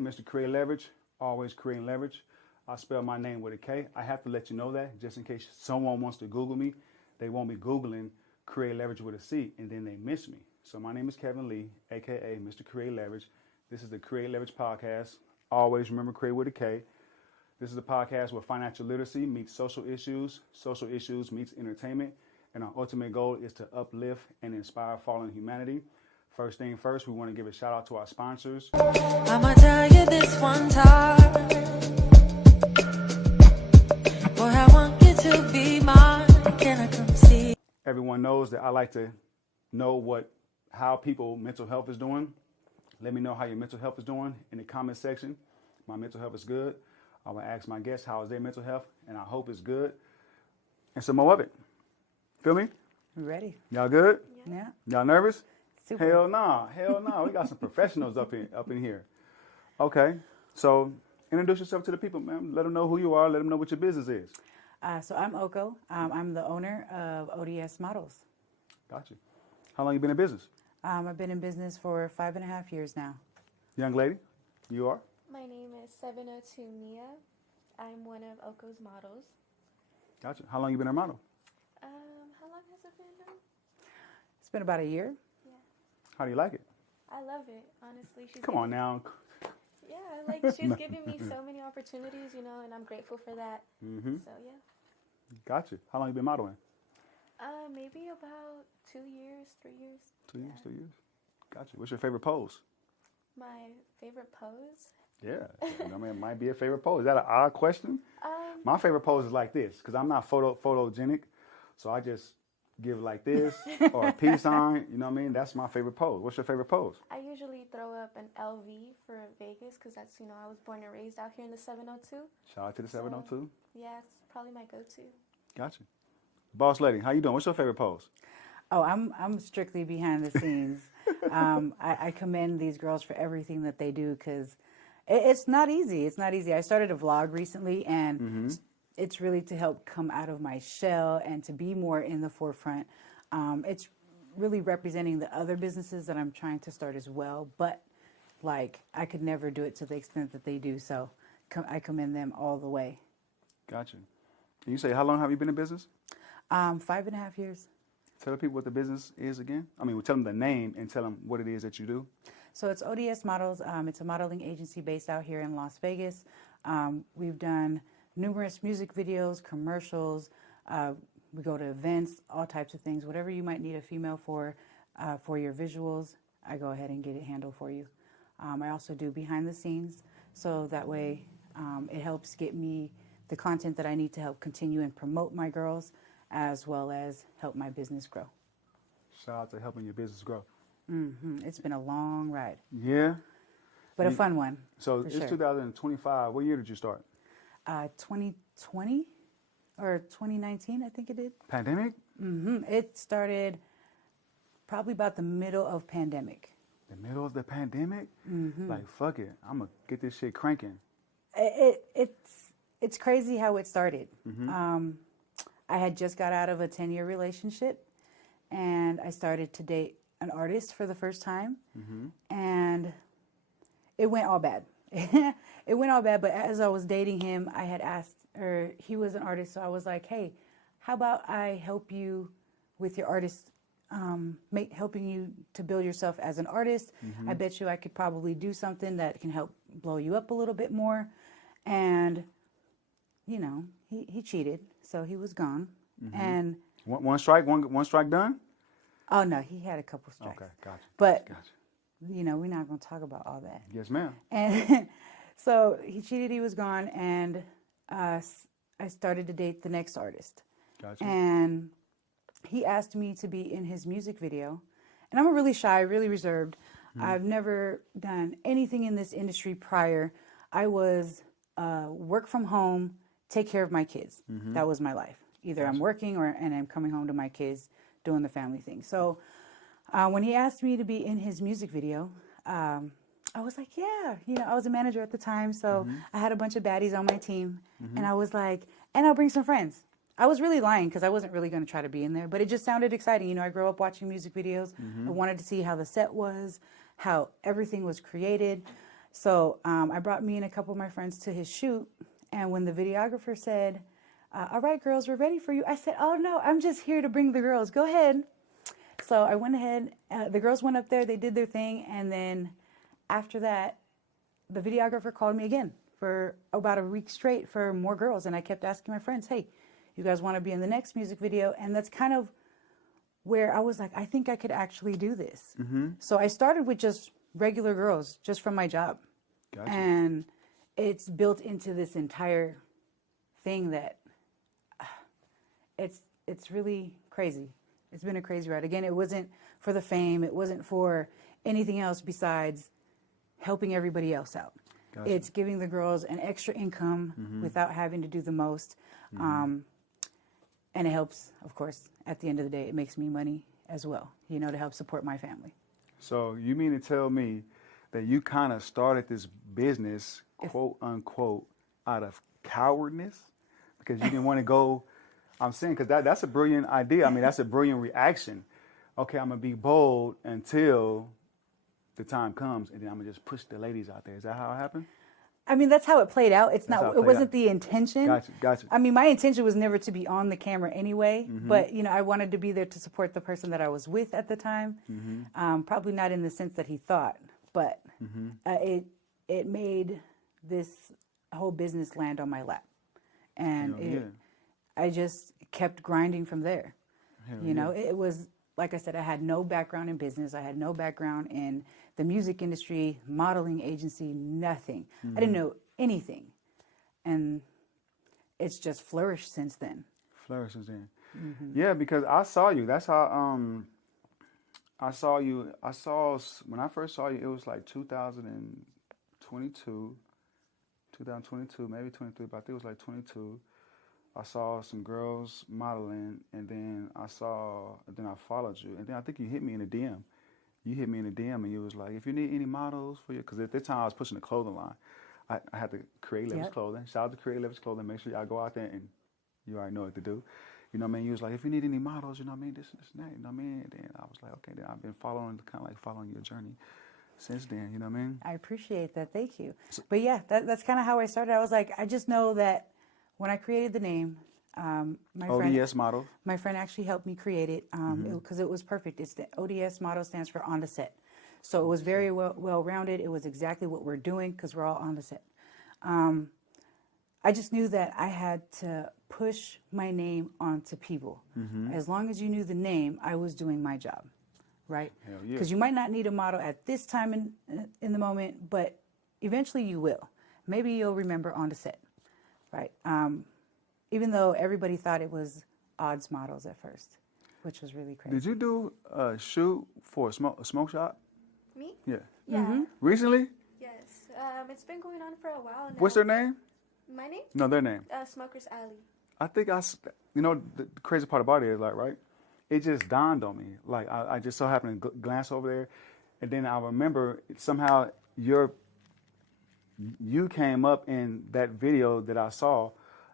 Mr. Kreate Leverage, always creating leverage. I spell my name with a K. I have to let you know that just in case someone wants to Google me. They won't be Googling Kreate Leverage with a C and then they miss me. So my name is Kevin Lee, aka Mr. Kreate Leverage. This is the Kreate Leverage Podcast. Always remember Kreate with a K. This is a podcast where financial literacy meets social issues meets entertainment, and our ultimate goal is to uplift and inspire fallen humanity. First thing first, we want to give a shout out to our sponsors. I'ma tell you this one time. Boy, I want you to be mine. Can I come see? Everyone knows that I like to know how people mental health is doing. Let me know how your mental health is doing in the comment section. My mental health is good. I will ask my guests how is their mental health, and I hope it's good. And some more of it. Feel me? We ready? Y'all good? Yeah. Y'all nervous? Super. Hell nah. We got some professionals up in here. Okay. So introduce yourself to the people, man. Let them know who you are. Let them know what your business is. So I'm Oko. I'm the owner of ODS Models. Got you. How long you been in business? I've been in business for 5.5 years now. Young lady, you are? My name is 702 Mia. I'm one of Oko's models. Gotcha. How long you been a model? How long has it been now? It's been about a year. Yeah. How do you like it? I love it, honestly. Come on now. Yeah, she's giving me so many opportunities, and I'm grateful for that. Mm-hmm. So, yeah. Gotcha. How long you been modeling? Maybe about 2 years, 3 years. 2 years, 2 years. Gotcha. What's your favorite pose? My favorite pose? Yeah. I mean, it might be a favorite pose. Is that an odd question? My favorite pose is like this, because I'm not photogenic, so I just give like this or a peace sign. You know what I mean? That's my favorite pose. What's your favorite pose? I usually throw up an LV for Vegas because that's, I was born and raised out here in the 702. Shout out to the 702. Yeah, it's probably my go-to. Gotcha. Boss lady, how you doing? What's your favorite pose? Oh, I'm strictly behind the scenes. I commend these girls for everything that they do because it's not easy. It's not easy. I started a vlog recently, and it's really to help come out of my shell and to be more in the forefront. It's really representing the other businesses that I'm trying to start as well, but I could never do it to the extent that they do. So I commend them all the way. Gotcha. And you say, how long have you been in business? 5.5 years. Tell the people what the business is again. I mean, we'll tell them the name and tell them what it is that you do. So it's ODS Models. It's a modeling agency based out here in Las Vegas. We've done numerous music videos, commercials. We go to events, all types of things. Whatever you might need a female for your visuals, I go ahead and get it handled for you. I also do behind the scenes, so that way it helps get me the content that I need to help continue and promote my girls, as well as help my business grow. Shout out to helping your business grow. It's been a long ride. Yeah. But a fun one. So it's sure. 2025. What year did you start? 2020 or 2019, I think it did. Pandemic? It started probably about the middle of pandemic. The middle of the pandemic? Like, fuck it. I'm going to get this shit cranking. It's crazy how it started. I had just got out of a 10-year relationship, and I started to date an artist for the first time, and it went all bad. It went all bad, but as I was dating him, I had asked, or he was an artist, so I was like, hey, how about I help you with your artist, helping you to build yourself as an artist. I bet you I could probably do something that can help blow you up a little bit more. And, he cheated, so he was gone. And one strike done? Oh, no, he had a couple strikes. Okay, gotcha. But, gotcha. we're not going to talk about all that. Yes, ma'am. And so he cheated, he was gone, and I started to date the next artist. Gotcha. And he asked me to be in his music video. And I'm really shy, really reserved. I've never done anything in this industry prior. I was work from home, take care of my kids. That was my life. Either I'm working and I'm coming home to my kids doing the family thing. So when he asked me to be in his music video, I was like, yeah. I was a manager at the time, so I had a bunch of baddies on my team. And I was like, and I'll bring some friends. I was really lying because I wasn't really going to try to be in there, but it just sounded exciting. I grew up watching music videos. I wanted to see how the set was, how everything was created. So I brought me and a couple of my friends to his shoot. And when the videographer said, all right, girls, we're ready for you, I said, oh, no, I'm just here to bring the girls. Go ahead. So I went ahead. The girls went up there. They did their thing. And then after that, the videographer called me again for about a week straight for more girls. And I kept asking my friends, hey, you guys want to be in the next music video? And that's kind of where I was like, I think I could actually do this. So I started with just regular girls, just from my job. Gotcha. And it's built into this entire thing that it's really crazy. It's been a crazy ride. Again, it wasn't for the fame. It wasn't for anything else besides helping everybody else out. Gotcha. It's giving the girls an extra income without having to do the most. And it helps, of course, at the end of the day, it makes me money as well, you know, to help support my family. So you mean to tell me that you kind of started this business, quote unquote, out of cowardness? Because you didn't want to go, I'm saying, because that's a brilliant idea. I mean, that's a brilliant reaction. Okay, I'm going to be bold until the time comes, and then I'm going to just push the ladies out there. Is that how it happened? I mean, that's how it played out. It's That's how not, it it played wasn't out. the intention. Gotcha. I mean, my intention was never to be on the camera anyway, but, you know, I wanted to be there to support the person that I was with at the time. Probably not in the sense that he thought, but it made this whole business land on my lap. And I just kept grinding from there. You know, it was, like I said, I had no background in business. I had no background in the music industry, modeling agency, nothing. I didn't know anything. And it's just flourished since then. Yeah, because I saw you. That's how I saw you. When I first saw you, it was like 2022, maybe 23, but I think it was like 22. I saw some girls modeling, and then I followed you, and then I think you hit me in a DM. You hit me in a DM, and you was like, if you need any models for you, because at that time I was pushing the clothing line. I had to Kreate Leverage Clothing. Shout out to Kreate Leverage Clothing. Make sure y'all go out there and you already know what to do. You know what I mean? You was like, if you need any models, you know what I mean, this and that, you know what I mean? And then I was like, okay, then I've been following your journey since then, you know what I mean? I appreciate that. Thank you. But yeah, that's kind of how I started. I was like, I just know that when I created the name, my ODS Model. My friend actually helped me create it because it was perfect. It's the ODS Model stands for on the set. So it was very well-rounded. It was exactly what we're doing because we're all on the set. I just knew that I had to push my name onto people. As long as you knew the name, I was doing my job, right? Because you might not need a model at this time in the moment, but eventually you will. Maybe you'll remember on the set, right? Even though everybody thought it was odds models at first, which was really crazy. Did you do a shoot for a smoke shop? Me? Yeah. Yeah. Recently? Yes. It's been going on for a while now. What's their name? My name? No, their name. Smoker's Alley. I think you know, the crazy part about it is, like, right? It just dawned on me. Like, I just so happened to glance over there, and then I remember somehow you came up in that video that I saw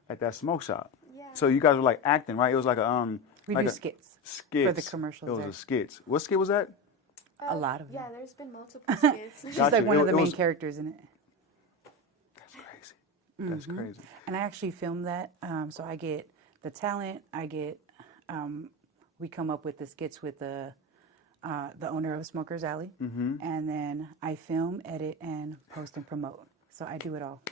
at that smoke shop. Yeah. So you guys were like acting, right? It was like a We like do a skits skits for the commercials. It was there. a skits. What skit was that? A lot of them. Yeah, there's been multiple skits. She's Gotcha. like one of the It main was- characters in it. That's crazy. That's crazy. And I actually filmed that. So I get the talent. We come up with the skits with the owner of Smoker's Alley. And then I film, edit, and post and promote. So I do it all.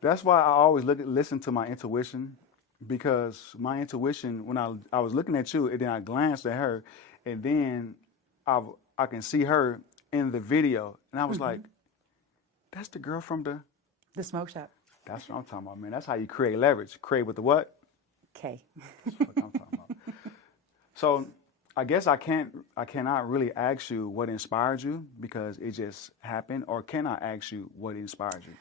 That's why I always listen to my intuition, because my intuition, when I was looking at you, and then I glanced at her, and then I can see her in the video, and I was like, that's the girl from the smoke shop. That's what I'm talking about, man. That's how you create leverage. Create with the what? K. That's what I'm talking about. So I guess I cannot really ask you what inspired you because it just happened, or can I ask you what inspired you?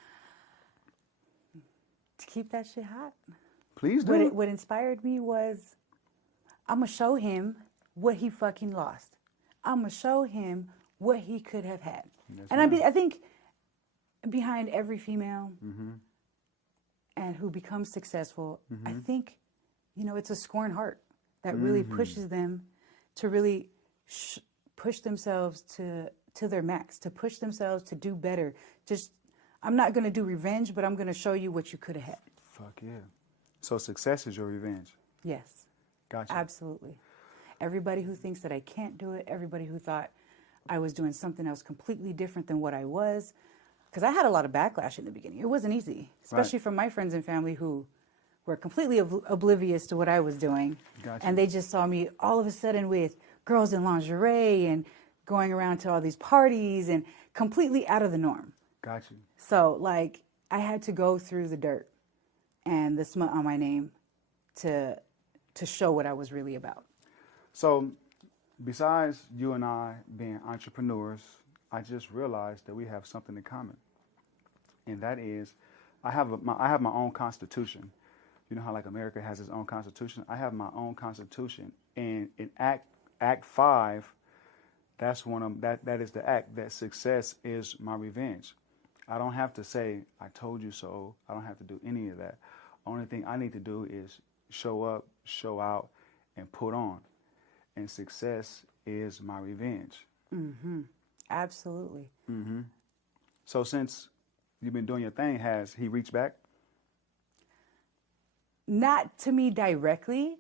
To keep that shit hot. Please do. What inspired me was, I'm going to show him what he fucking lost. I'm going to show him what he could have had. And I think behind every female and who becomes successful, I think, you know, it's a scorned heart that really pushes them to really push themselves to to their max, to push themselves, to do better. Just, I'm not going to do revenge, but I'm going to show you what you could have had. Fuck yeah. So success is your revenge. Yes. Gotcha. Absolutely. Everybody who thinks that I can't do it, everybody who thought I was doing something else completely different than what I was, because I had a lot of backlash in the beginning. It wasn't easy, especially from my friends and family who were completely oblivious to what I was doing. Gotcha. And they just saw me all of a sudden with girls in lingerie and going around to all these parties and completely out of the norm. Gotcha. So, like, I had to go through the dirt and the smut on my name to show what I was really about. So, besides you and I being entrepreneurs, I just realized that we have something in common, and that is, I have my own constitution. You know how like America has its own constitution? I have my own constitution, and in Act 5, that's one of that is the act that success is my revenge. I don't have to say I told you so. I don't have to do any of that. Only thing I need to do is show up, show out, and put on. And success is my revenge. Mm-hmm. Absolutely. Mm-hmm. So since you've been doing your thing, has he reached back? Not to me directly,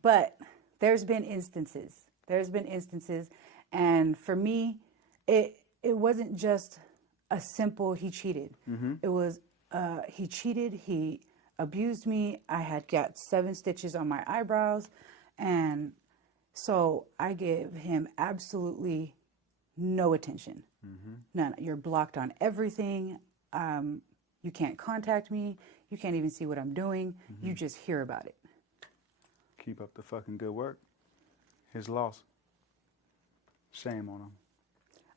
but there's been instances. And for me, it wasn't just a simple he cheated. Mm-hmm. It was he cheated, he abused me. I had got 7 stitches on my eyebrows, and so I gave him absolutely no attention. Mm-hmm. None. You're blocked on everything. You can't contact me. You can't even see what I'm doing. Mm-hmm. You just hear about it. Keep up the fucking good work. His loss. Shame on him.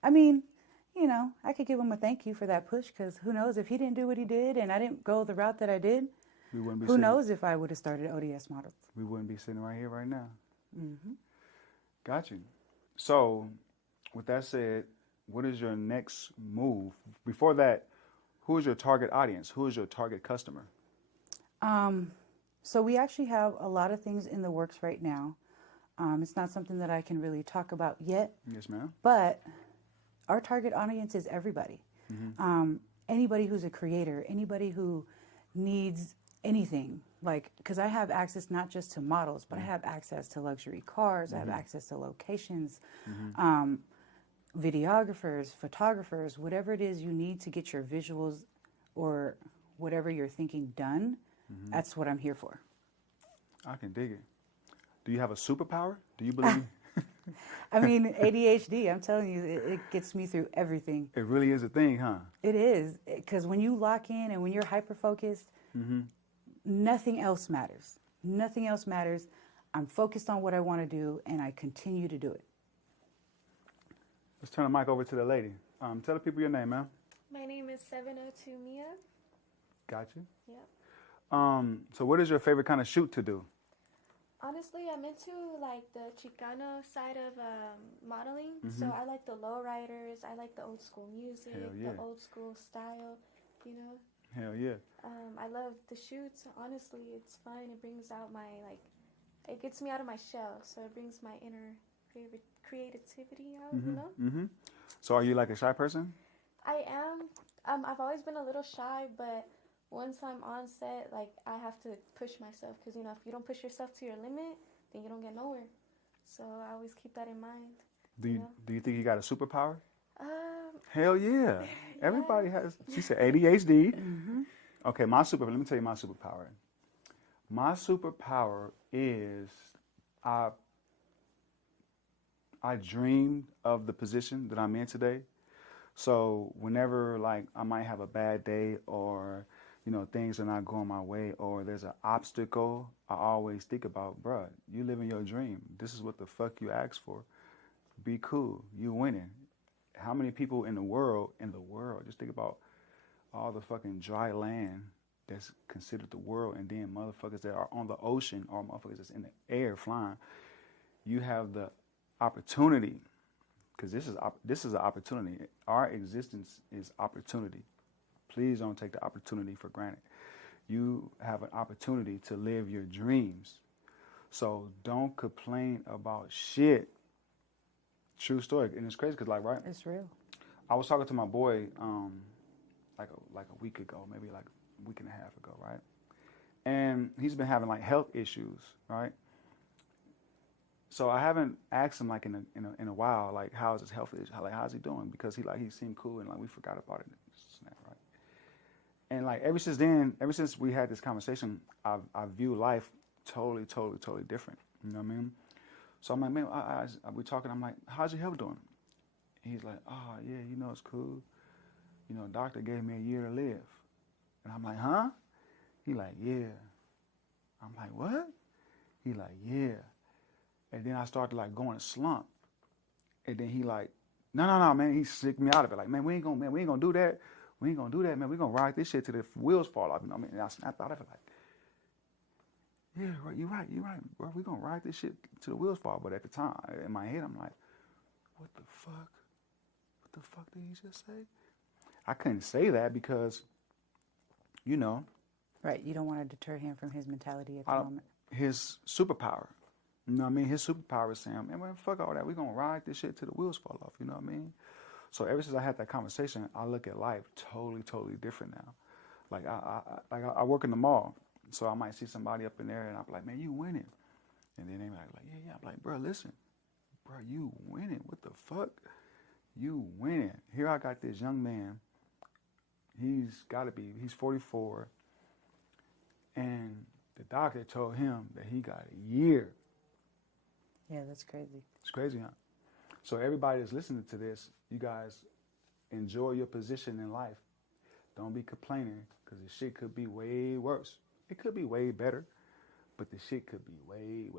I mean, you know, I could give him a thank you for that push, because who knows if he didn't do what he did and I didn't go the route that I did, We wouldn't be who knows if I would have started ODS Model. We wouldn't be sitting right here right now. Mm-hmm. Got you. So, with that said, what is your next move? Before that, who is your target audience? Who is your target customer? So we actually have a lot of things in the works right now. It's not something that I can really talk about yet. Yes, ma'am. But our target audience is everybody. Mm-hmm. Anybody who's a creator, anybody who needs anything. Like, because I have access not just to models, but I have access to luxury cars. I have access to locations, videographers, photographers, whatever it is you need to get your visuals or whatever you're thinking done. That's what I'm here for. I can dig it. Do you have a superpower? Do you believe? I mean, ADHD, I'm telling you, it gets me through everything. It really is a thing, huh? It is, because when you lock in and when you're hyper-focused, nothing else matters. Nothing else matters. I'm focused on what I want to do, and I continue to do it. Let's turn the mic over to the lady. Tell the people your name, ma'am. My name is 702 Mia. Got you. Yep. So what is your favorite kind of shoot to do? Honestly, I'm into like the Chicano side of modeling. So I like the lowriders. I like the old school music, Hell yeah. the old school style, you know. Hell yeah. I love the shoots. Honestly, it's fun. It brings out my, it gets me out of my shell. So it brings my inner creativity out, you know? Mm-hmm. So are you like a shy person? I am. I've always been a little shy, but once I'm on set, like, I have to push myself. Because, you know, if you don't push yourself to your limit, then you don't get nowhere. So I always keep that in mind. Do you think you got a superpower? Hell yeah. Everybody has. She said ADHD. Okay, let me tell you my superpower. My superpower is I dreamed of the position that I'm in today. So whenever like I might have a bad day or, you know, things are not going my way or there's an obstacle, I always think about, bruh, you living your dream. This is what the fuck you asked for. Be cool. You winning. How many people in the world, just think about all the fucking dry land that's considered the world, and then motherfuckers that are on the ocean or motherfuckers that's in the air flying. You have the opportunity, because this is an opportunity. Our existence is opportunity. Please don't take the opportunity for granted. You have an opportunity to live your dreams. So don't complain about shit. True story. And it's crazy because, like, right? It's real. I was talking to my boy like a week ago, maybe like a week and a half ago, right? And he's been having like health issues, right? So I haven't asked him like in a while, like how's his health issue, like how's he doing? Because he seemed cool and like we forgot about it, right? And like ever since we had this conversation, I view life totally different. You know what I mean? So I'm like, man, we talking. I'm like, how's your health doing? And he's like, oh yeah, it's cool. Doctor gave me a year to live. And I'm like, huh? He like, yeah. I'm like, what? He like, yeah. And then I started like going to slump. And then he like, no, man. He sicked me out of it. Like, man, we ain't gonna do that. We ain't gonna do that, man. We gonna ride this shit till the wheels fall off. You know what I mean? And I snapped out of it like, yeah, right, you're right, bro. We gonna ride this shit till the wheels fall. But at the time, in my head, I'm like, what the fuck? What the fuck did he just say? I couldn't say that because, Right, you don't want to deter him from his mentality at the moment. His superpower. You know what I mean? His superpower is saying, man, fuck all that. We're going to ride this shit till the wheels fall off. You know what I mean? So ever since I had that conversation, I look at life totally different now. Like I work in the mall. So I might see somebody up in there and I'm like, man, you winning. And then they might be like, yeah. I'm like, bro, listen. Bro, you winning. What the fuck? You winning. Here I got this young man. He's 44. And the doctor told him that he got a year. Yeah, that's crazy. It's crazy, huh? So everybody that's listening to this, you guys enjoy your position in life. Don't be complaining because the shit could be way worse. It could be way better, but the shit could be way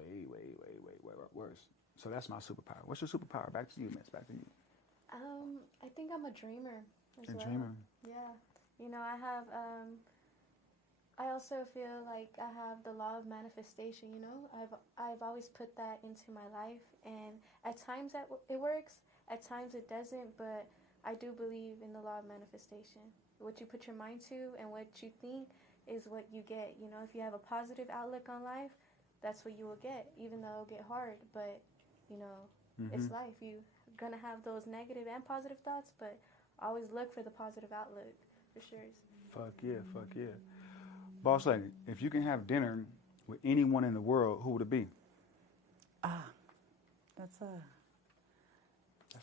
worse. So that's my superpower. What's your superpower? Back to you, miss. Back to you. I think I'm a dreamer as well. Dreamer. Yeah. I also feel like I have the law of manifestation, I've always put that into my life, and at times it works, at times it doesn't, but I do believe in the law of manifestation. What you put your mind to and what you think is what you get. If you have a positive outlook on life, that's what you will get, even though it'll get hard, but it's life. You're gonna have those negative and positive thoughts, but always look for the positive outlook, for sure. Fuck yeah. Boss lady, if you can have dinner with anyone in the world, who would it be? That's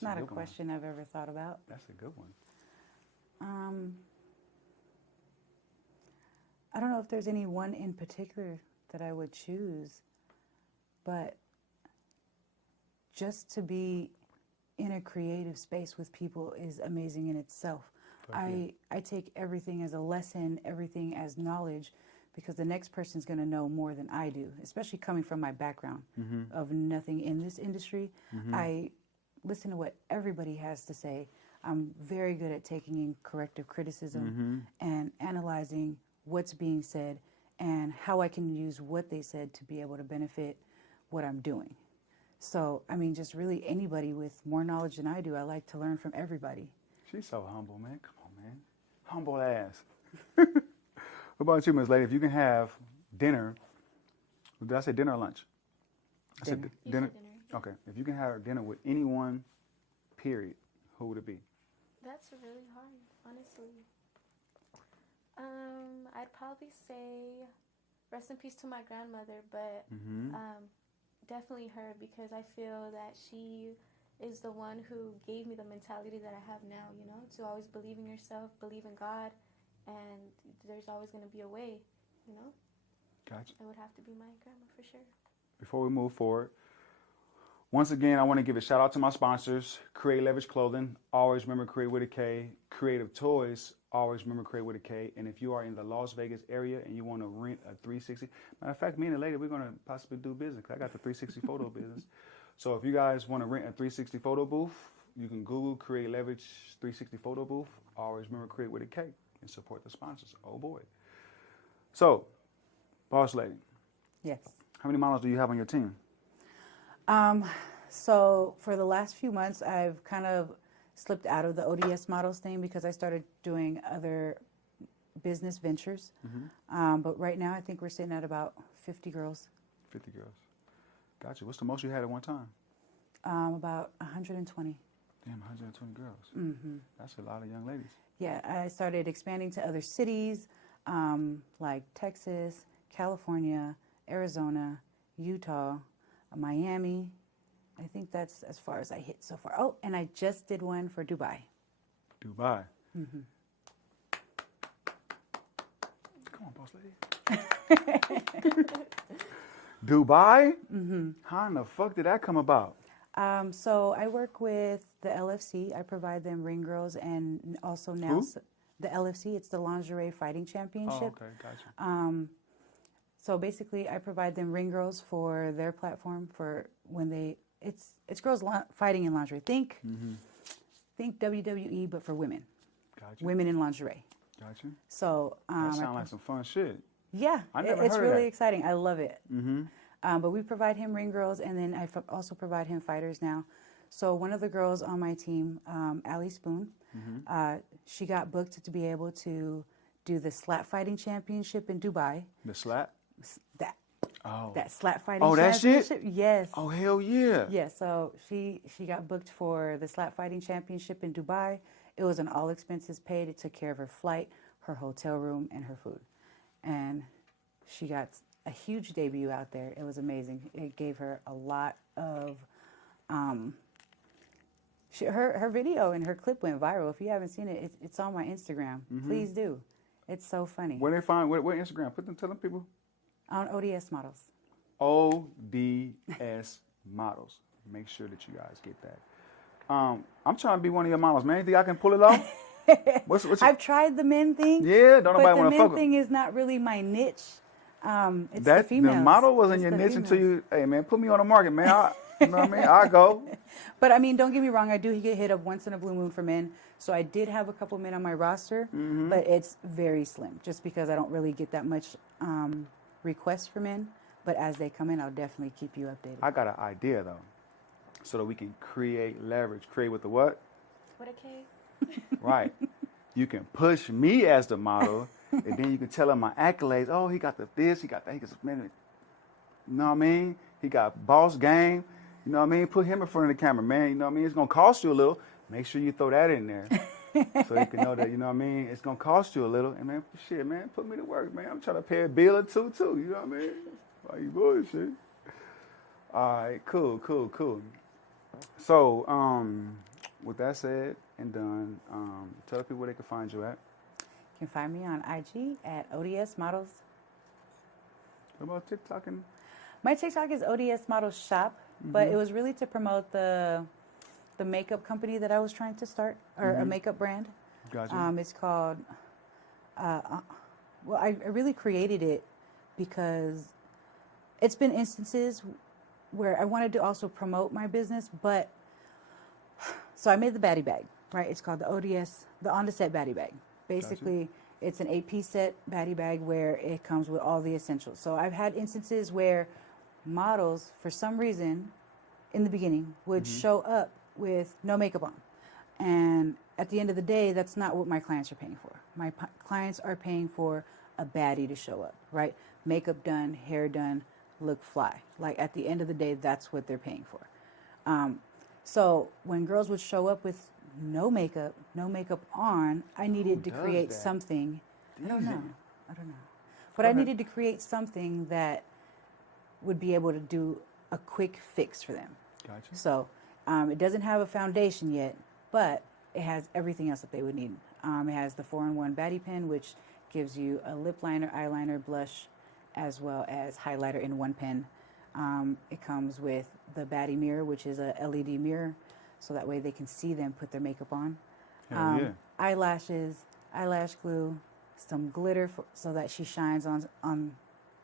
not a question I've ever thought about. That's a good one. I don't know if there's any one in particular that I would choose, but just to be in a creative space with people is amazing in itself. I take everything as a lesson, everything as knowledge, because the next person's going to know more than I do, especially coming from my background of nothing in this industry. I listen to what everybody has to say. I'm very good at taking in corrective criticism and analyzing what's being said and how I can use what they said to be able to benefit what I'm doing. So, just really anybody with more knowledge than I do, I like to learn from everybody. She's so humble, man. Come on, man. Humble ass. What about you, Miss Lady? If you can have dinner, did I say dinner or lunch? I said dinner. Okay. If you can have dinner with anyone, period, who would it be? That's really hard, honestly. I'd probably say rest in peace to my grandmother, but definitely her, because I feel that she is the one who gave me the mentality that I have now, to always believe in yourself, believe in God, and there's always going to be a way, Gotcha. It would have to be my grandma for sure. Before we move forward, once again, I want to give a shout out to my sponsors, Kreate Leverage Clothing, always remember Kreate with a K, Creative Toys, always remember Kreate with a K, and if you are in the Las Vegas area and you want to rent a 360, matter of fact, me and the lady, we're going to possibly do business, because I got the 360 photo business. So if you guys want to rent a 360 photo booth, you can Google Kreate Leverage 360 photo booth, always remember Kreate with a K, and support the sponsors. Oh boy. So, boss lady. Yes. How many models do you have on your team? So for the last few months, I've kind of slipped out of the ODS models thing because I started doing other business ventures. But right now, I think we're sitting at about 50 girls. 50 girls. Gotcha. What's the most you had at one time? About 120. Damn, 120 girls. Mm-hmm. That's a lot of young ladies. Yeah, I started expanding to other cities like Texas, California, Arizona, Utah, Miami. I think that's as far as I hit so far. Oh, and I just did one for Dubai. Dubai. Mm-hmm. Come on, boss lady. Dubai? Mm-hmm. How in the fuck did that come about? So I work with the LFC. I provide them ring girls and also now the LFC. It's the Lingerie Fighting Championship. Oh, okay, gotcha. So basically, I provide them ring girls for their platform for when it's girls fighting in lingerie. Think WWE, but for women. Gotcha. Women in lingerie. Gotcha. So that sounds like some fun shit. Yeah, it's really exciting. I love it. Mm-hmm. But we provide him ring girls, and then I also provide him fighters now. So one of the girls on my team, Allie Spoon, she got booked to be able to do the slat fighting championship in Dubai. The slat? That slat fighting that championship. shit? Yes. Oh, hell yeah. Yeah, so she got booked for the slat fighting championship in Dubai. It was an all expenses paid. It took care of her flight, her hotel room, and her food. And she got a huge debut out there. It was amazing. It gave her a lot of her video and her clip went viral. If you haven't seen it, it's on my Instagram. Please do. It's so funny. Where they find what Instagram? Tell them people. On ODS Models. ODS Models. Make sure that you guys get that. I'm trying to be one of your models, man. You think I can pull it off? I've tried the men thing. Yeah, don't nobody want to fuck. But the men thing is not really my niche. It's the females. The model wasn't your niche until you, hey man, put me on the market, man. You know what I mean? I'll go. But I mean, don't get me wrong. I do get hit up once in a blue moon for men. So I did have a couple men on my roster, but it's very slim just because I don't really get that much requests for men. But as they come in, I'll definitely keep you updated. I got an idea though, so that we can create leverage. Create with the what? With a K. Right. You can push me as the model, and then you can tell him my accolades. Oh, he got this, he got that. He got some, you know what I mean? He got boss game. You know what I mean? Put him in front of the camera, man. You know what I mean? It's going to cost you a little. Make sure you throw that in there so you can know that, you know what I mean? It's going to cost you a little. And, man, shit, man, put me to work, man. I'm trying to pay a bill or two, too. You know what I mean? Why you bullshit? All right, cool. So, with that said and done, tell the people where they can find you at. You can find me on IG at ODS Models. What about TikTok? My TikTok is ODS Models Shop, but it was really to promote the makeup company that I was trying to start, or a makeup brand. Gotcha. It's called, I really created it because it's been instances where I wanted to also promote my business, but so I made the baddie bag, right? It's called the ODS, the On the Set baddie bag. Basically, it's an 8-piece set baddie bag where it comes with all the essentials. So I've had instances where models, for some reason, in the beginning, would show up with no makeup on. And at the end of the day, that's not what my clients are paying for. My clients are paying for a baddie to show up, right? Makeup done, hair done, look fly. Like at the end of the day, that's what they're paying for. So when girls would show up with no makeup on, I needed to create something. I don't know. But I needed to create something that would be able to do a quick fix for them. Gotcha. So it doesn't have a foundation yet, but it has everything else that they would need. It has the 4-in-1 baddie pen, which gives you a lip liner, eyeliner, blush, as well as highlighter in one pen. It comes with the baddie mirror, which is a LED mirror, so that way they can see them put their makeup on. Eyelashes, eyelash glue, some glitter so that she shines on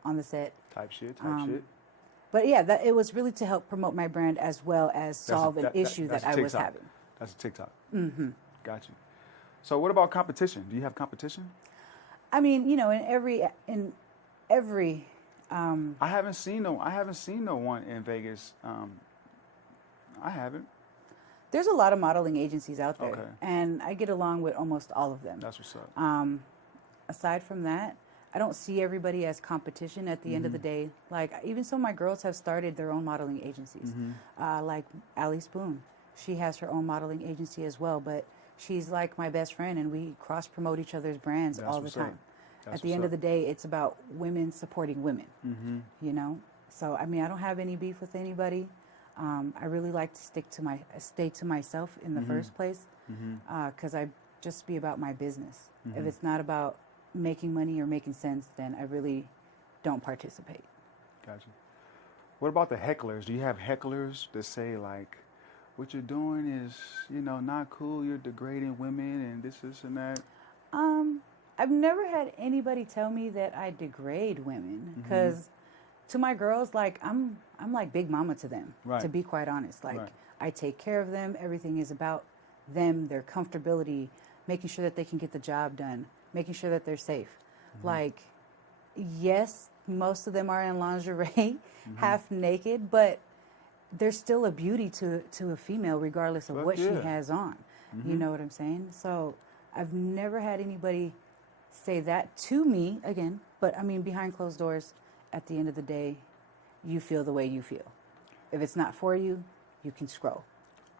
the set. Type shit. But yeah, it was really to help promote my brand as well as solve an issue that I was having. That's a TikTok. Got you. So what about competition? Do you have competition? I mean, you know, in every. I haven't seen no one in Vegas. I haven't. There's a lot of modeling agencies out there, Okay. and I get along with almost all of them. That's what's up. Aside from that, I don't see everybody as competition at the end of the day. Like, even some of my girls have started their own modeling agencies. Like Allie Spoon, she has her own modeling agency as well, but she's like my best friend, and we cross promote each other's brands all the time. At the end of the day, it's about women supporting women, you know? So, I mean, I don't have any beef with anybody. I really like to stay to myself in the first place, because I just be about my business. If it's not about making money or making sense, then I really don't participate. Gotcha. What about the hecklers? Do you have hecklers that say, like, what you're doing is, you know, not cool, you're degrading women and this and that? I've never had anybody tell me that I degrade women, because to my girls, like, I'm like big mama to them, to be quite honest. Like, I take care of them. Everything is about them, their comfortability, making sure that they can get the job done, making sure that they're safe. Like, yes, most of them are in lingerie, half naked, but there's still a beauty to a female regardless of what she has on. You know what I'm saying? So I've never had anybody say that to me, again, but I mean, behind closed doors, at the end of the day, you feel the way you feel. If it's not for you, you can scroll.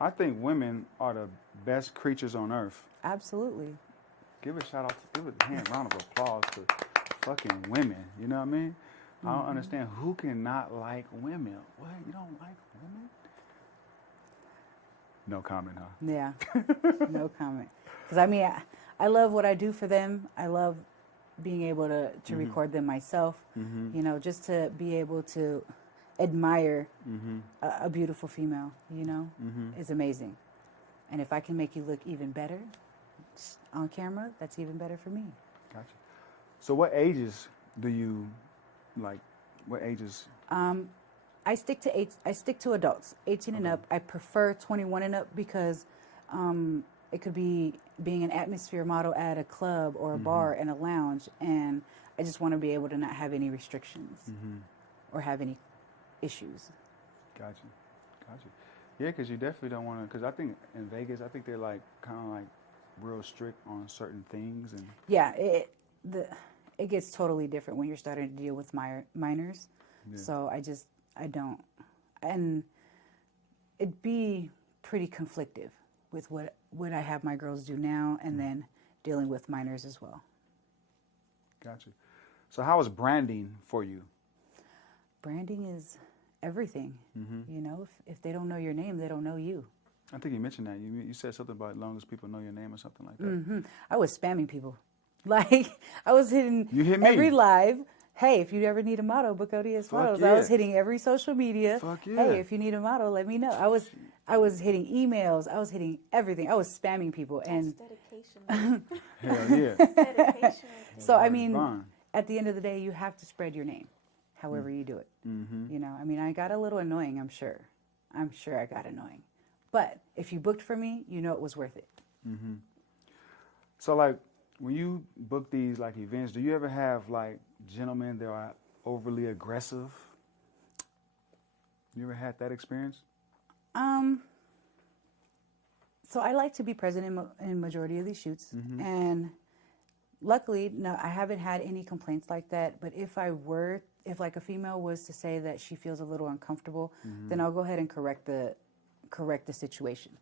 I think women are the best creatures on earth. Absolutely. Give a shout out, give a round of applause to fucking women. You know what I mean? I don't understand who cannot like women. What? You don't like women? No comment, huh? Yeah, no comment. Because I mean, I love what I do for them. I love being able to record them myself. You know, just to be able to admire a beautiful female, you know, is amazing. And if I can make you look even better on camera, that's even better for me. Gotcha. So what ages do you like? What ages? I stick to adults, 18 and up. I prefer 21 and up because it could be being an atmosphere model at a club or a bar and a lounge, and I just want to be able to not have any restrictions or have any issues. Gotcha. Yeah, because you definitely don't want to. Because I think in Vegas, I think they're like kind of like real strict on certain things, and yeah, it gets totally different when you're starting to deal with minors. Yeah. So I don't, and it'd be pretty conflictive with what I have my girls do now, and then dealing with minors as well. Gotcha. So how is branding for you? Branding is everything. You know, if they don't know your name, they don't know you. I think you mentioned that. You said something about as long as people know your name or something like that. I was spamming people. Like, I was hitting every live. Hey, if you ever need a model, book ODS Models. I was hitting every social media. Hey, if you need a model, let me know. I was hitting emails. I was hitting everything. I was spamming people. And dedication. Hell yeah. Dedication. So, I mean, at the end of the day, you have to spread your name, however you do it. You know, I mean, I got a little annoying, I'm sure. I'm sure I got annoying. But if you booked for me, you know it was worth it. So, like, when you book these, like, events, do you ever have, like, gentlemen that are overly aggressive? You ever had that experience? So I like to be present in majority of these shoots. And luckily, no, I haven't had any complaints like that. But if like a female was to say that she feels a little uncomfortable, then I'll go ahead and correct the situation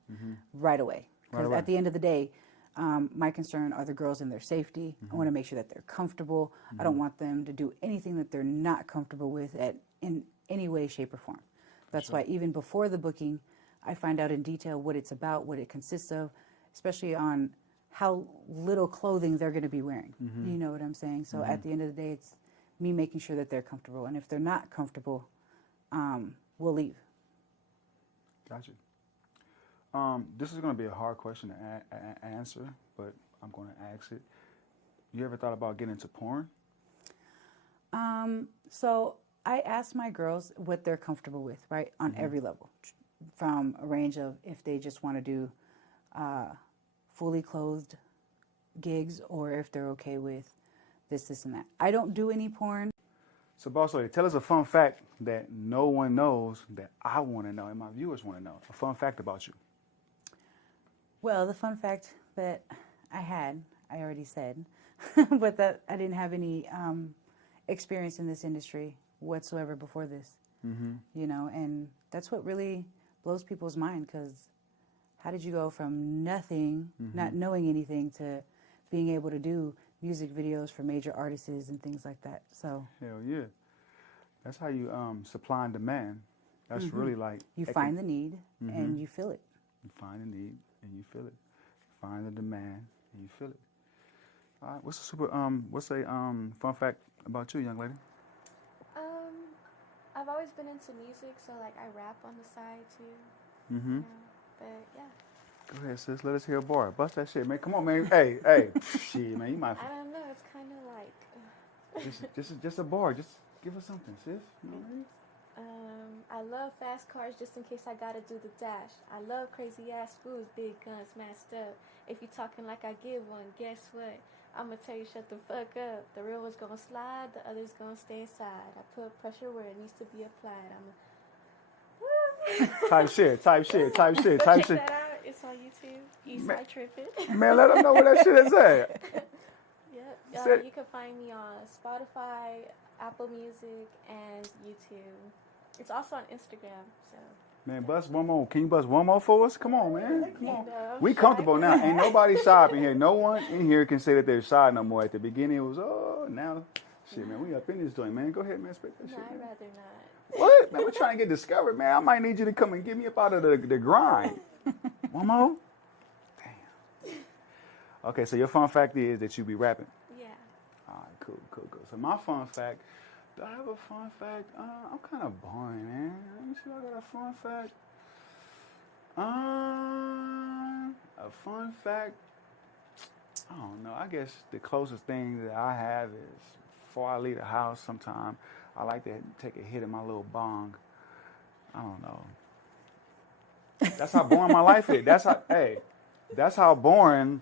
right away. Because at the end of the day, my concern are the girls and their safety. I want to make sure that they're comfortable. I don't want them to do anything that they're not comfortable with in any way, shape, or form. That's why even before the booking, I find out in detail what it's about, what it consists of, especially on how little clothing they're going to be wearing. You know what I'm saying? So at the end of the day, it's me making sure that they're comfortable. And if they're not comfortable, we'll leave. Gotcha. This is going to be a hard question to answer, but I'm going to ask it. You ever thought about getting into porn? So I asked my girls what they're comfortable with, right, on every level, from a range of if they just want to do fully clothed gigs or if they're okay with this, and that. I don't do any porn. So, Boss Lady, tell us a fun fact that no one knows that I want to know and my viewers want to know. A fun fact about you. Well, the fun fact that I already said, but that I didn't have any experience in this industry whatsoever before this. You know, and that's what really blows people's mind, because how did you go from nothing, not knowing anything, to being able to do music videos for major artists and things like that? So hell yeah, that's how you supply and demand. That's really like you find the need and you feel it. You find the need and you feel it. You find the demand and you feel it. All right, what's a fun fact about you, young lady? I've always been into music, so like I rap on the side too. You know? But yeah. Go ahead, sis. Let us hear a bar. Bust that shit, man. Come on, man. Hey, shit, man. You might. I don't know. It's kind of like. Just a bar. Just give us something, sis. You know what I mean? I love fast cars just in case I gotta do the dash. I love crazy ass foods, big guns, masked up. If you talking like I give one, guess what? I'ma tell you, shut the fuck up. The real one's gonna slide, the other's gonna stay inside. I put pressure where it needs to be applied. Type shit. Check that out. It's on YouTube. Eastside Trippin'. Man, let them know where that shit is at. Yep. You can find me on Spotify, Apple Music, and YouTube. It's also on Instagram. So. Man, bust one more. Can you bust one more for us? Come on, man. Come on. We shy. comfortable now. Ain't nobody shy up in here. No one in here can say that they're shy no more. At the beginning, it was, now, shit, man, we up in this joint, man. Go ahead, man. Spit that shit. I'd Man. rather not. What? Man, we're trying to get discovered, man. I might need you to come and get me up out of the grind. One more? Damn. Okay, so your fun fact is that you be rapping. Yeah. All right, cool. So my fun fact, do I have a fun fact? I'm kind of boring, man. Let me see if I got a fun fact. A fun fact, I don't know. I guess the closest thing that I have is before I leave the house sometime, I like to take a hit of my little bong. I don't know. That's how boring my life is. That's how boring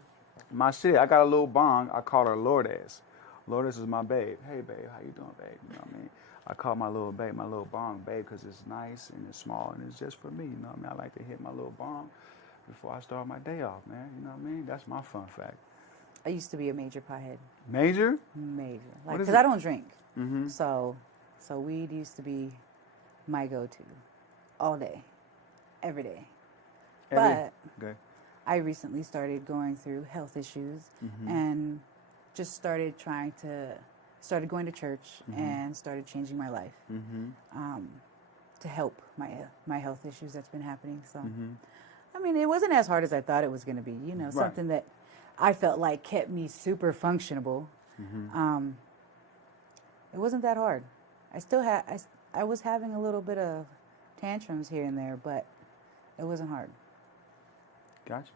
my shit. I got a little bong. I call her Lourdes. Lourdes is my babe. Hey, babe, how you doing, babe? You know what I mean? I call my little babe, my little bong, babe, because it's nice and it's small and it's just for me. You know what I mean? I like to hit my little bong before I start my day off, man. You know what I mean? That's my fun fact. I used to be a major pothead. Major? Major. Like, What is because it? I don't drink. So weed used to be my go-to all day, every day. But Okay. I recently started going through health issues and just started going to church and started changing my life to help my health issues that's been happening. So, I mean, it wasn't as hard as I thought it was going to be. You know, something that I felt like kept me super functionable. It wasn't that hard. I still had, I was having a little bit of tantrums here and there, but it wasn't hard. Gotcha.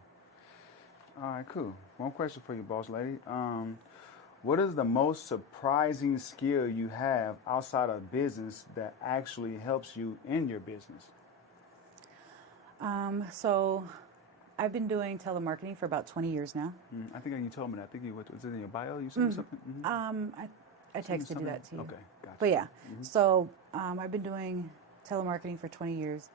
All right, cool. One question for you, boss lady. What is the most surprising skill you have outside of business that actually helps you in your business? So I've been doing telemarketing for about 20 years now. I think you told me that. I think was it in your bio? You sent me something? I texted you that to you. Okay, gotcha. But yeah, so I've been doing telemarketing for 20 years.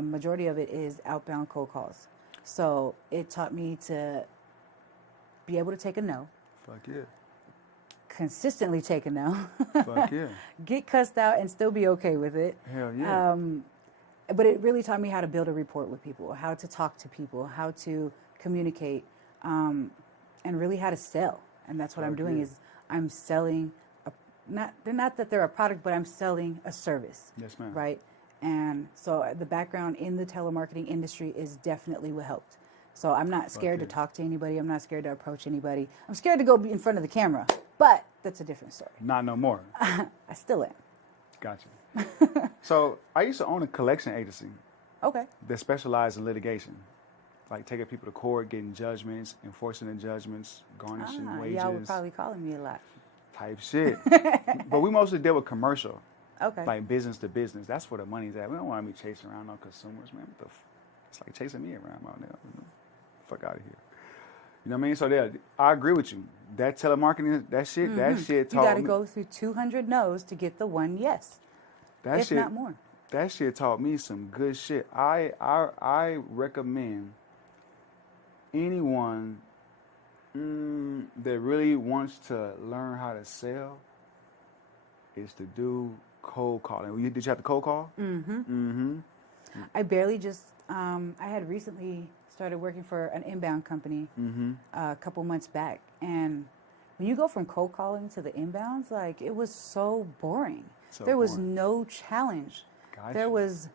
Majority of it is outbound cold calls. So it taught me to be able to take a no. Fuck yeah. Consistently take a no. Fuck yeah. Get cussed out and still be okay with it. Hell yeah. But it really taught me how to build a rapport with people, how to talk to people, how to communicate, and really how to sell. And that's what I'm doing is I'm selling, not that they're a product, but I'm selling a service. Yes, ma'am. Right? And so the background in the telemarketing industry is definitely what helped. So I'm not scared to talk to anybody. I'm not scared to approach anybody. I'm scared to go in front of the camera, but that's a different story. Not no more. I still am. Gotcha. So I used to own a collection agency Okay. that specialized in litigation, like taking people to court, getting judgments, enforcing the judgments, garnishing wages. Y'all were probably calling me a lot. Type shit. But we mostly deal with commercial, Okay. like business to business. That's where the money's at. We don't want to be chasing around no consumers, man. It's like chasing me around out there. Fuck out of here. You know what I mean? So yeah, I agree with you. That telemarketing, that shit taught me. You got to go through 200 no's to get the one yes, if not more. That shit taught me some good shit. I recommend anyone that really wants to learn how to sell is to do cold calling. Did you have to cold call? I barely just, I had recently started working for an inbound company a couple months back. And when you go from cold calling to the inbounds, like, it was so boring. There was no challenge. Gotcha. There was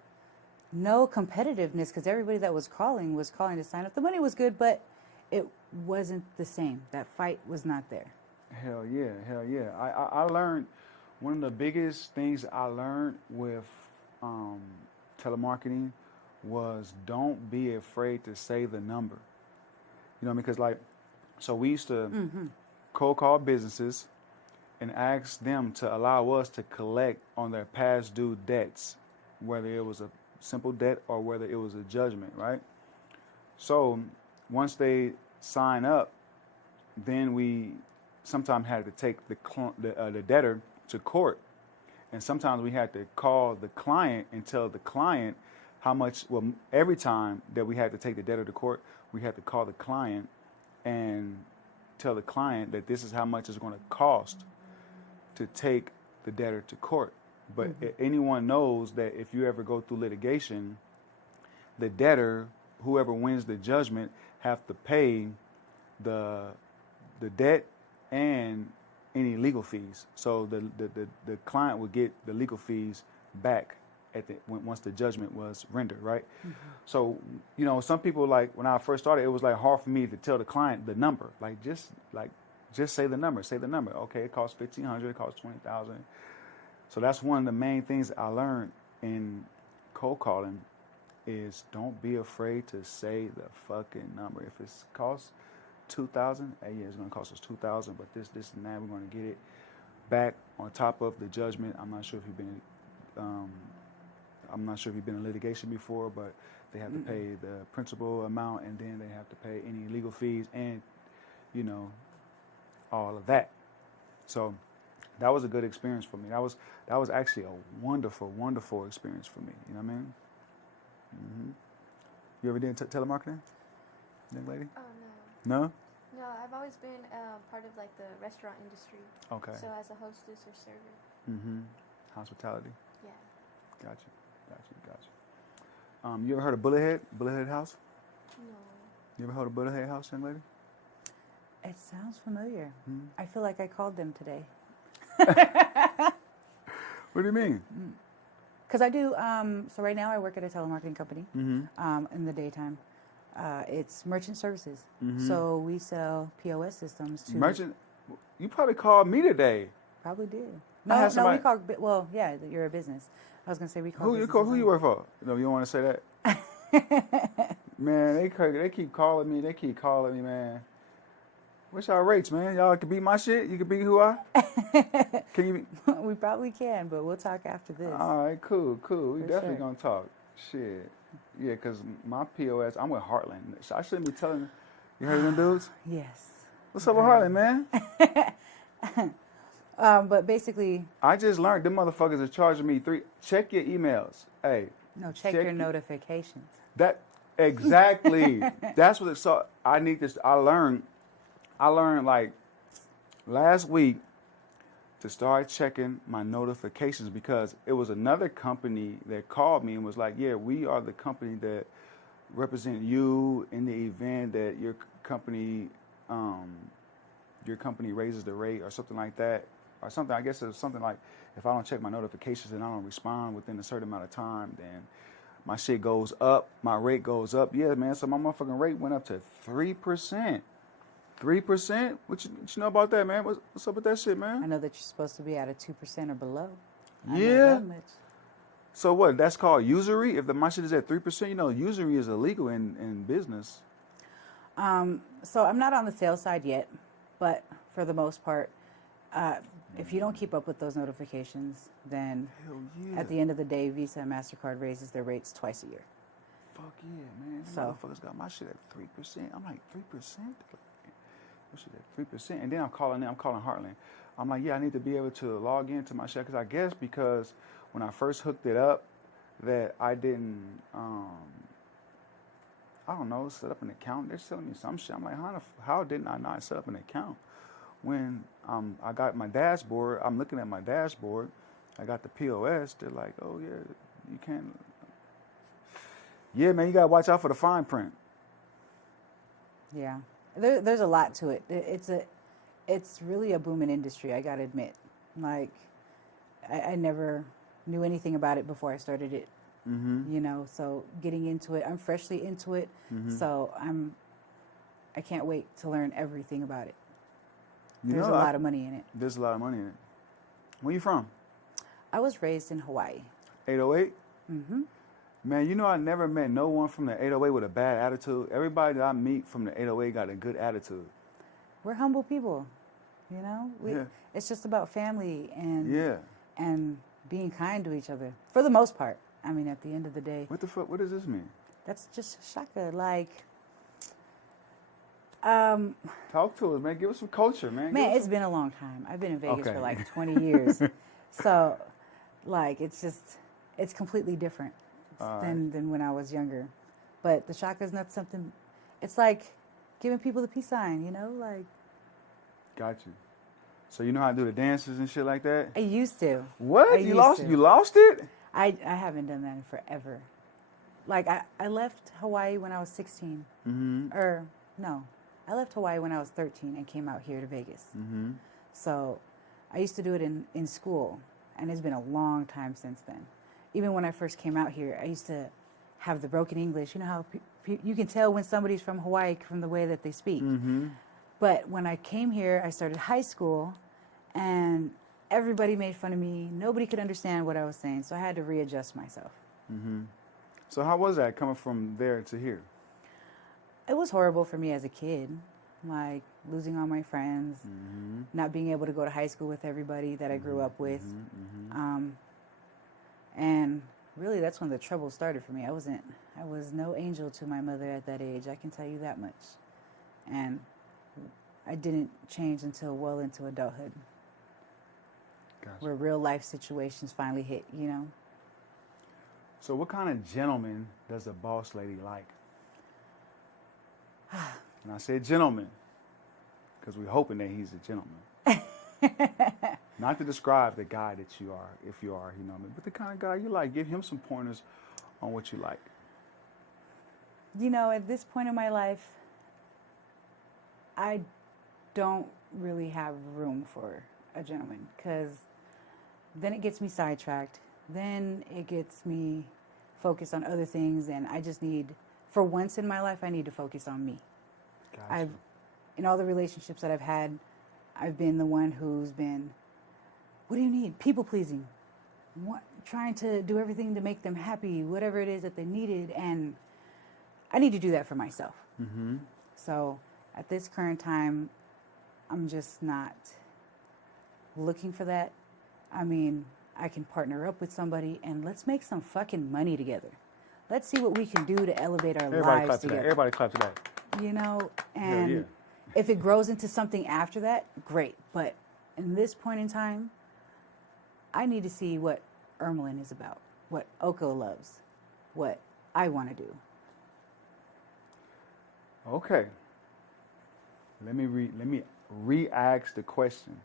no competitiveness because everybody that was calling to sign up. The money was good, but it wasn't the same. That fight was not there. Hell yeah. I learned, one of the biggest things I learned with telemarketing was don't be afraid to say the number. You know, because so we used to cold call businesses and ask them to allow us to collect on their past due debts, whether it was a simple debt or whether it was a judgment, right? So once they sign up, then we sometimes had to take the debtor to court. And sometimes we had to call the client and tell the client how much, well, every time that we had to take the debtor to court, we had to call the client and tell the client that this is how much it's going to cost to take the debtor to court. But anyone knows that if you ever go through litigation, the debtor, whoever wins the judgment, have to pay the debt and any legal fees. So the client would get the legal fees back once the judgment was rendered, right? So, you know, some people, like, when I first started, it was like hard for me to tell the client the number. Just say the number. Say the number. Okay, it costs $1,500. It costs $20,000. So that's one of the main things I learned in cold calling is don't be afraid to say the fucking number. If it costs $2,000, hey, yeah, it's going to cost us $2,000, but this and that, we're going to get it back on top of the judgment. I'm not sure if you've been in litigation before, but they have to pay the principal amount, and then they have to pay any legal fees and, you know, all of that. So that was a good experience for me. That was actually a wonderful, wonderful experience for me. You know what I mean? You ever did telemarketing, young lady? Oh, no. No? No, I've always been part of, like, the restaurant industry. Okay. So as a hostess or server. Hospitality. Yeah. Gotcha. You ever heard of Bullethead House? No. You ever heard of Bullethead House, young lady? It sounds familiar. I feel like I called them today. What do you mean? Because I do, so right now I work at a telemarketing company in the daytime. It's merchant services. So we sell POS systems to... Merchant? You probably called me today. Probably did. No, we call, well, yeah, you're a business. I was going to say we call Who you work for? No, you don't want to say that? Man, they keep calling me. They keep calling me, man. What's y'all rates, man? Y'all can beat my shit? You can beat who I? Can you? We probably can, but we'll talk after this. All right, cool. We definitely sure. going to talk. Shit. Yeah, because my POS, I'm with Heartland. I shouldn't be telling. You heard of them dudes? Yes. What's up with Heartland, man? But basically... I just learned them motherfuckers are charging me check your emails. Hey. No, check your notifications. Exactly. That's what it's so. I need this. I learned like last week to start checking my notifications because it was another company that called me and was like, yeah, we are the company that represent you in the event that your company raises the rate or something like that. Or something, I guess it was something like, if I don't check my notifications and I don't respond within a certain amount of time, then my shit goes up, my rate goes up. Yeah, man, so my motherfucking rate went up to 3%. 3%? What you know about that, man? What's up with that shit, man? I know that you're supposed to be at a 2% or below. Yeah. I know that much. So what, that's called usury? If my shit is at 3%, you know, usury is illegal in business. So I'm not on the sales side yet, but for the most part, if you don't keep up with those notifications, then at the end of the day, Visa and MasterCard raises their rates twice a year. Fuck yeah, man. These motherfuckers got my shit at 3%. I'm like, 3%? My shit at 3%. And then I'm calling Heartland. I'm like, yeah, I need to be able to log into my shit. Because I guess because when I first hooked it up, that I didn't, I don't know, set up an account. They're selling me some shit. I'm like, how didn't I not set up an account? When I got my dashboard, I'm looking at my dashboard. I got the POS. They're like, oh, yeah, you can't. Yeah, man, you got to watch out for the fine print. Yeah. There's a lot to it. It's really a booming industry, I got to admit. Like, I never knew anything about it before I started it. Mm-hmm. You know, so getting into it, I'm freshly into it. Mm-hmm. So I can't wait to learn everything about it. You There's know, a lot of money in it. There's a lot of money in it. Where you from? I was raised in Hawaii. 808? Mm-hmm. Man, you know, I never met no one from the 808 with a bad attitude. Everybody that I meet from the 808 got a good attitude. We're humble people, you know? Yeah. It's just about family Yeah. and being kind to each other, for the most part. I mean, at the end of the day, What the fuck? What does this mean? that's just shaka. Like, Talk to us, man. Give us some culture, man. man, it's been a long time. I've been in Vegas Okay. for like 20 years. So, like, it's completely different than when I was younger. But the shaka is not something, it's like giving people the peace sign, you know? Like, Got you. So you know how to do the dances and shit like that? I used to. What? I You used lost? to. You lost it? I haven't done that in forever. Like, I left Hawaii when I was 16. Mm-hmm. Or, no. I left Hawaii when I was 13 and came out here to Vegas. Mm-hmm. So I used to do it in school, and it's been a long time since then. Even when I first came out here, I used to have the broken English. You know how you can tell when somebody's from Hawaii from the way that they speak. Mm-hmm. But when I came here, I started high school, and everybody made fun of me. Nobody could understand what I was saying, so I had to readjust myself. Mm-hmm. So how was that coming from there to here? It was horrible for me as a kid, like losing all my friends, Mm-hmm. not being able to go to high school with everybody that I grew up with. Mm-hmm. And really, that's when the trouble started for me. I was no angel to my mother at that age, I can tell you that much. And I didn't change until well into adulthood, Gotcha. where real life situations finally hit, you know? So what kind of gentleman does a boss lady like? And I said gentleman because we're hoping that he's a gentleman. Not to describe the guy that you are, if you are, you know what I mean, but the kind of guy you like. Give him some pointers on what you like. You know, at this point in my life, I don't really have room for a gentleman, because then it gets me sidetracked. Then it gets me focused on other things, and I just need, for once in my life, I need to focus on me. Gotcha. In all the relationships that I've had, I've been the one who's been, what do you need? People pleasing. Trying to do everything to make them happy, whatever it is that they needed. And I need to do that for myself. Mm-hmm. So at this current time, I'm just not looking for that. I mean, I can partner up with somebody and let's make some fucking money together. Let's see what we can do to elevate our Everybody lives clap to together. that. Everybody clap to that. You know, Hell and yeah. if it grows into something after that, great. But in this point in time, I need to see what Ermelin is about, what Oko loves, what I want to do. Okay. Let me re-ask the question.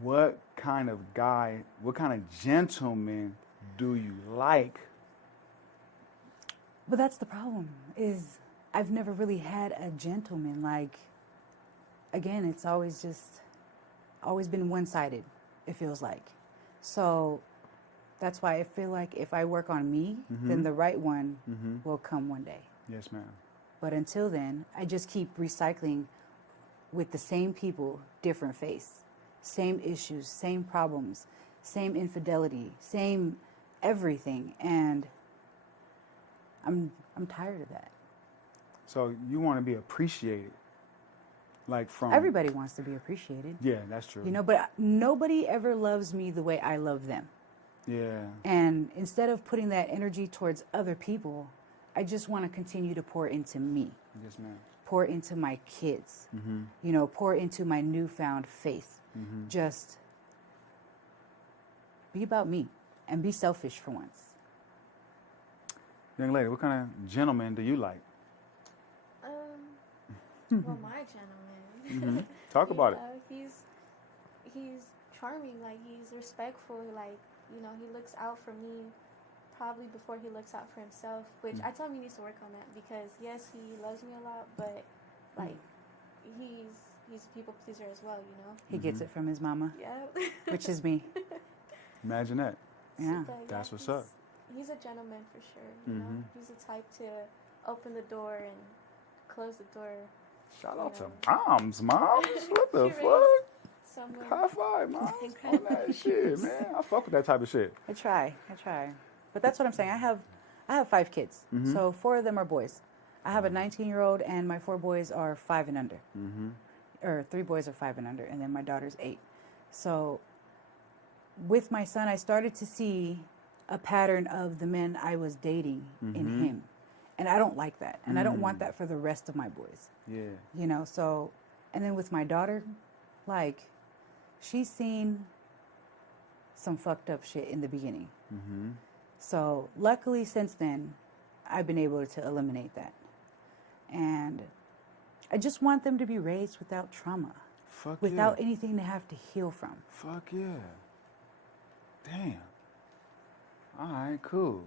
What kind of guy, what kind of gentleman do you like? But that's the problem, is I've never really had a gentleman. Like, again, it's always been one-sided, it feels like. So that's why I feel like if I work on me, then the right one will come one day. Yes, ma'am. But until then, I just keep recycling with the same people, different face. Same issues, same problems, same infidelity, same everything. And I'm tired of that. So you want to be appreciated, like from Everybody wants to be appreciated. Yeah, that's true. You know, but nobody ever loves me the way I love them. Yeah. And instead of putting that energy towards other people, I just want to continue to pour into me. Yes, ma'am. Pour into my kids. Mm-hmm. You know, pour into my newfound faith. Mm-hmm. Just be about me and be selfish for once. Young lady, what kind of gentleman do you like? Well, my gentleman. Talk about it. He's charming. Like, he's respectful. Like, you know, he looks out for me probably before he looks out for himself, which I tell him he needs to work on that because, yes, he loves me a lot, but, like, he's a people pleaser as well, you know? He gets it from his mama. Yeah. Which is me. Imagine that. Yeah. But, That's what's up. He's a gentleman for sure, you know? He's the type to open the door and close the door. Shout out to moms, moms. What the fuck? High five, moms. On that shit, man. I fuck with that type of shit. I try. But that's what I'm saying. I have 5 kids. So 4 of them are boys. I have a 19-year-old and my 4 boys are 5 and under. Or 3 boys are 5 and under, and then my daughter's 8. So with my son, I started to see a pattern of the men I was dating in him. And I don't like that. And I don't want that for the rest of my boys. Yeah. You know, so, and then with my daughter, like, she's seen some fucked up shit in the beginning. So luckily since then, I've been able to eliminate that. And I just want them to be raised without trauma. Without anything to have to heal from. Fuck yeah. Damn. All right, cool.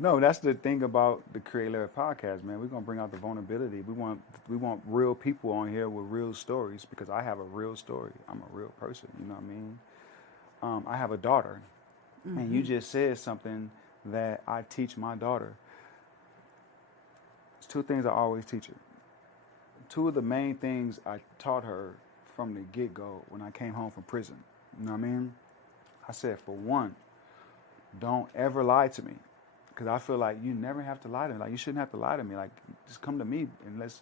No, that's the thing about the Kreate Leverage Podcast, man. We're gonna bring out the vulnerability. We want real people on here with real stories because I have a real story. I'm a real person. You know what I mean? I have a daughter, and you just said something that I teach my daughter. There's 2 things I always teach her. 2 of the main things I taught her from the get-go when I came home from prison. You know what I mean? I said, for one, don't ever lie to me. Because I feel like you never have to lie to me. Like, you shouldn't have to lie to me. Like, just come to me and let's,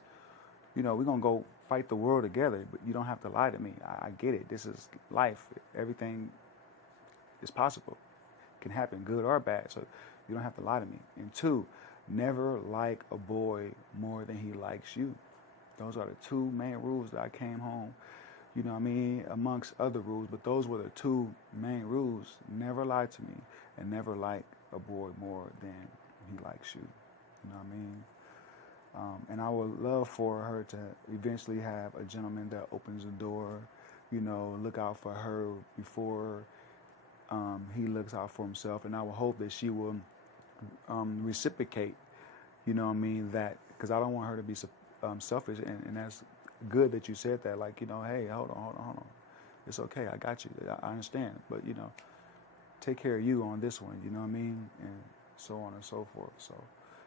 you know, we're going to go fight the world together. But you don't have to lie to me. I get it. This is life. Everything is possible. It can happen, good or bad. So you don't have to lie to me. And 2, never like a boy more than he likes you. Those are the 2 main rules that I came home, you know what I mean, amongst other rules. But those were the 2 main rules. Never lie to me and never like a boy more than he likes you. You know what I mean? And I would love for her to eventually have a gentleman that opens the door, you know, look out for her before he looks out for himself. And I would hope that she will reciprocate, you know what I mean, that, because I don't want her to be selfish. And that's good that you said that. Like, you know, hey, hold on. It's okay. I got you. I understand. But, you know, take care of you on this one, you know what I mean? And so on and so forth. So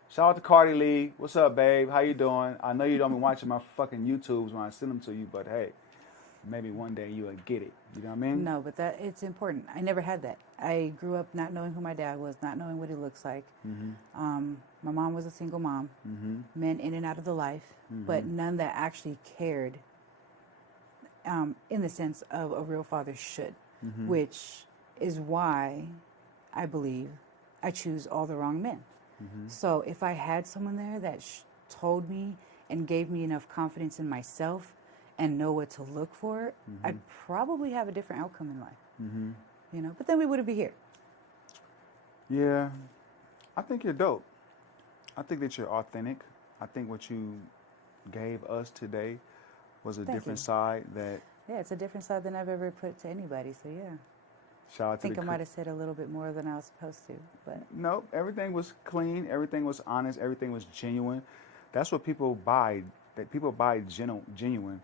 shout out to Cardi Lee. What's up, babe? How you doing? I know you don't be watching my fucking YouTubes when I send them to you, but hey, maybe one day you'll get it. You know what I mean? No, but that it's important. I never had that. I grew up not knowing who my dad was, not knowing what he looks like. My mom was a single mom, men in and out of the life, but none that actually cared in the sense of a real father should, which is why I believe I choose all the wrong men. So if I had someone there that told me and gave me enough confidence in myself and know what to look for, I'd probably have a different outcome in life. You know, but then we wouldn't be here. Yeah, I think you're dope. I think that you're authentic. I think what you gave us today was a different side that... Yeah, it's a different side than I've ever put to anybody, so yeah. Shout out I think I might have said a little bit more than I was supposed to, but... No, everything was clean. Everything was honest. Everything was genuine. That's what people buy. That people buy genuine.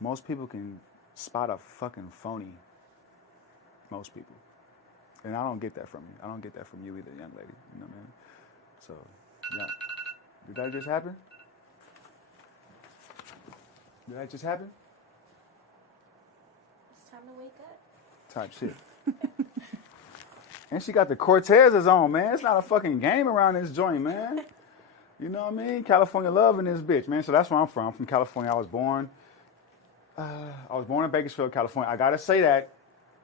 Most people can spot a fucking phony. Most people. And I don't get that from you. I don't get that from you either, young lady. You know what I mean? So, yeah. Did that just happen? Did that just happen? It's time to wake up. Type shit. And she got the Cortezes on, man. It's not a fucking game around this joint, man. You know what I mean? California love in this bitch, man. So that's where I'm from. I'm from California. I was born in Bakersfield, California. I gotta say that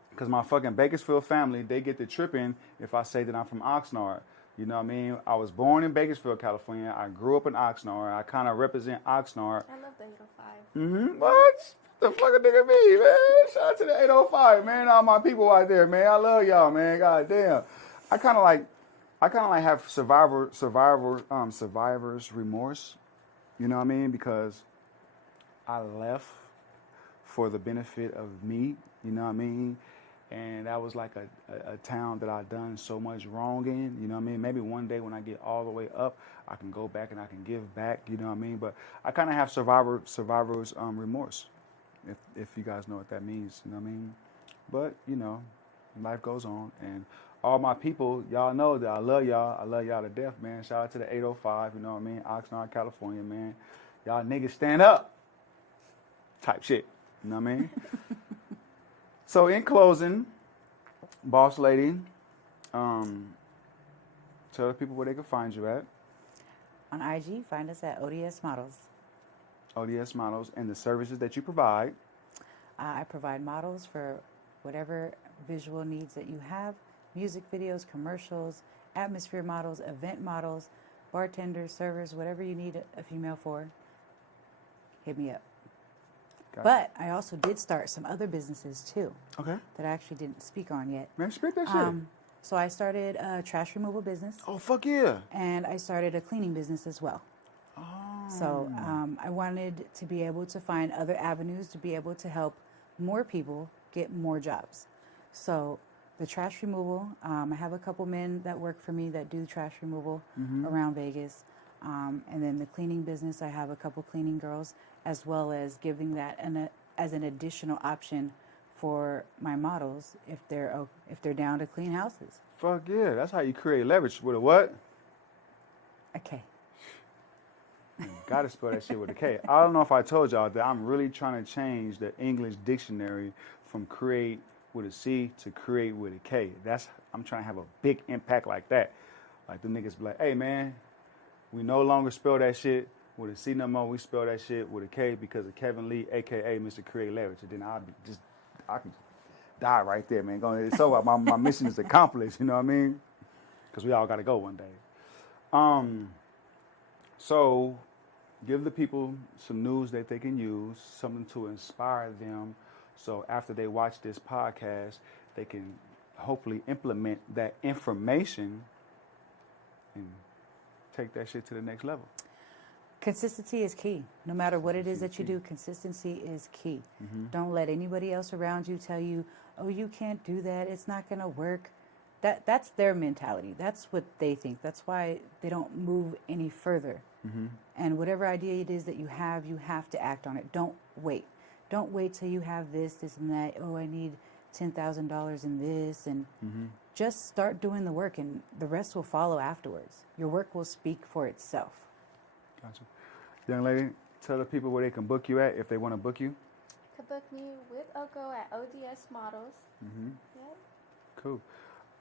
because my fucking Bakersfield family, they get the tripping if I say that I'm from Oxnard. You know what I mean? I was born in Bakersfield, California. I grew up in Oxnard. I kind of represent Oxnard. I love the 805. What? The fuck a nigga be, man? Shout out to the 805, man. All my people out there, man. I love y'all, man. God damn. I I kind of like have survivor's remorse. You know what I mean? Because I left for the benefit of me. You know what I mean? And that was like a town that I've done so much wrong in. You know what I mean? Maybe one day when I get all the way up, I can go back and I can give back. You know what I mean? But I kind of have survivor's remorse. If you guys know what that means. You know what I mean? But you know, life goes on, and all my people, y'all know that I love y'all. I love y'all to death, man. Shout out to the 805, you know what I mean? Oxnard, California, man. Y'all niggas stand up. Type shit. You know what I mean? So in closing, boss lady, tell the people where they can find you at. On IG, find us at ODS Models. ODS Models, and the services that you provide. I provide models for whatever visual needs that you have. Music videos, commercials, atmosphere models, event models, bartenders, servers, whatever you need a female for, hit me up. Gotcha. But I also did start some other businesses too. Okay. That I actually didn't speak on yet. Man, spit that shit. So I started a trash removal business. Oh, fuck yeah. And I started a cleaning business as well. Oh. So I wanted to be able to find other avenues to be able to help more people get more jobs. So the trash removal, I have a couple men that work for me that do trash removal around Vegas. And then the cleaning business, I have a couple cleaning girls, as well as giving that as an additional option for my models if they're down to clean houses. Fuck yeah. That's how you create leverage. With a what? Okay. Gotta spell that shit with a K. I don't know if I told y'all that I'm really trying to change the English dictionary from create with a C to create with a K. I'm trying to have a big impact like that. Like the niggas be like, hey man, we no longer spell that shit with a C no more. We spell that shit with a K because of Kevin Lee, aka Mr. Kreate Leverage. And then I can die right there, man. It's over. My mission is accomplished. You know what I mean? Because we all got to go one day. So give the people some news that they can use, something to inspire them. So after they watch this podcast, they can hopefully implement that information and take that shit to the next level. Consistency is key. No matter what it is that you do, consistency is key. Don't let anybody else around you tell you, oh, you can't do that. It's not going to work. That's their mentality. That's what they think. That's why they don't move any further. And whatever idea it is that you have to act on it. Don't wait. Don't wait till you have this and that. Oh, I need $10,000 in this. And just start doing the work, and the rest will follow afterwards. Your work will speak for itself. Gotcha. Young lady, tell the people where they can book you at if they want to book you. You could book me with Oko at ODS Models. Yep. Cool.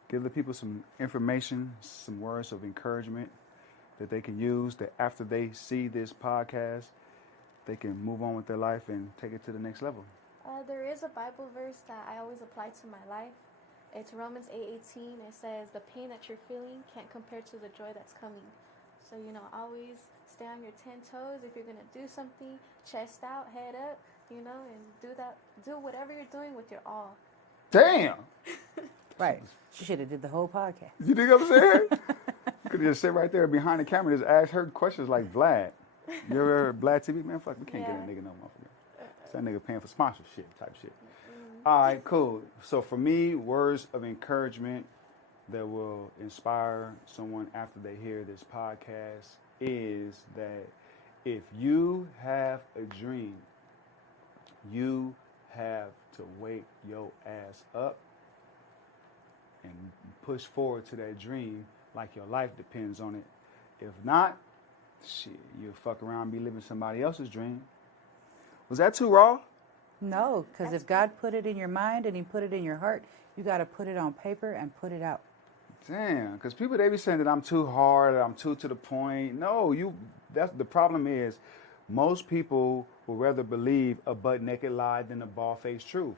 Give the people some information, some words of encouragement that they can use, that after they see this podcast, they can move on with their life and take it to the next level. There is a Bible verse that I always apply to my life. It's Romans 8:18. It says, the pain that you're feeling can't compare to the joy that's coming. So, always stay on your 10 toes. If you're going to do something, chest out, head up, and do whatever you're doing with your all. Damn! Right. She should have did the whole podcast. You think I'm saying? Could just sit right there behind the camera and just ask her questions like Vlad. You ever heard Vlad TV? Man, fuck, we can't get that nigga no motherfucker. That nigga paying for sponsorship type shit. All right, cool. So for me, words of encouragement that will inspire someone after they hear this podcast is that if you have a dream, you have to wake your ass up and push forward to that dream like your life depends on it. If not, shit, you'll fuck around and be living somebody else's dream. Was that too raw? No, because if God put it in your mind and he put it in your heart, you got to put it on paper and put it out. Damn, because people, they be saying that I'm too hard, I'm too to the point. No, that's the problem is most people will rather believe a butt-naked lie than a bald-faced truth.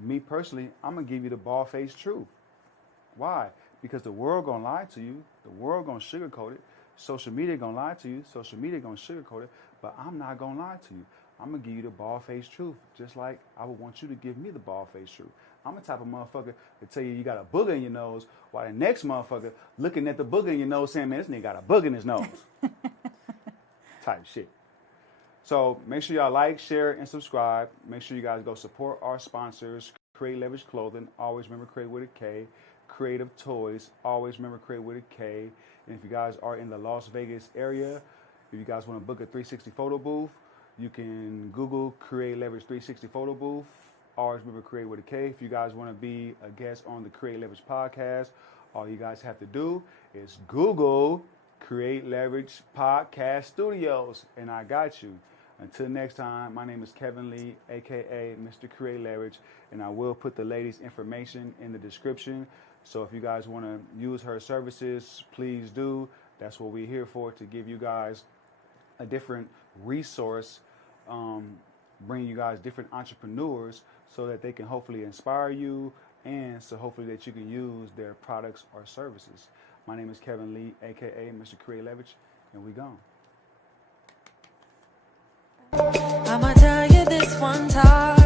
Me personally, I'm going to give you the bald-faced truth. Why? Because the world going to lie to you. The world going to sugarcoat it. Social media going to lie to you. Social media going to sugarcoat it. But I'm not going to lie to you. I'm going to give you the bald-faced truth, just like I would want you to give me the bald-faced truth. I'm the type of motherfucker to tell you got a booger in your nose, while the next motherfucker looking at the booger in your nose saying, man, this nigga got a booger in his nose. Type shit. So make sure y'all like, share, and subscribe. Make sure you guys go support our sponsors, Kreate Leverage Clothing. Always remember Kreate with a K. Creative Toys. Always remember Kreate with a K. And if you guys are in the Las Vegas area, if you guys want to book a 360 photo booth, you can Google Kreate Leverage 360 photo booth. Always remember Kreate with a K. If you guys want to be a guest on the Kreate Leverage podcast, all you guys have to do is Google Kreate Leverage Podcast Studios, and I got you. Until next time, my name is Kevin Lee, a.k.a. Mr. Kreate Leverage, and I will put the lady's information in the description. So if you guys want to use her services, please do. That's what we're here for, to give you guys a different resource, bring you guys different entrepreneurs so that they can hopefully inspire you, and so hopefully that you can use their products or services. My name is Kevin Lee, a.k.a. Mr. Kreate Leverage, and we gone. I'ma tell you this one time.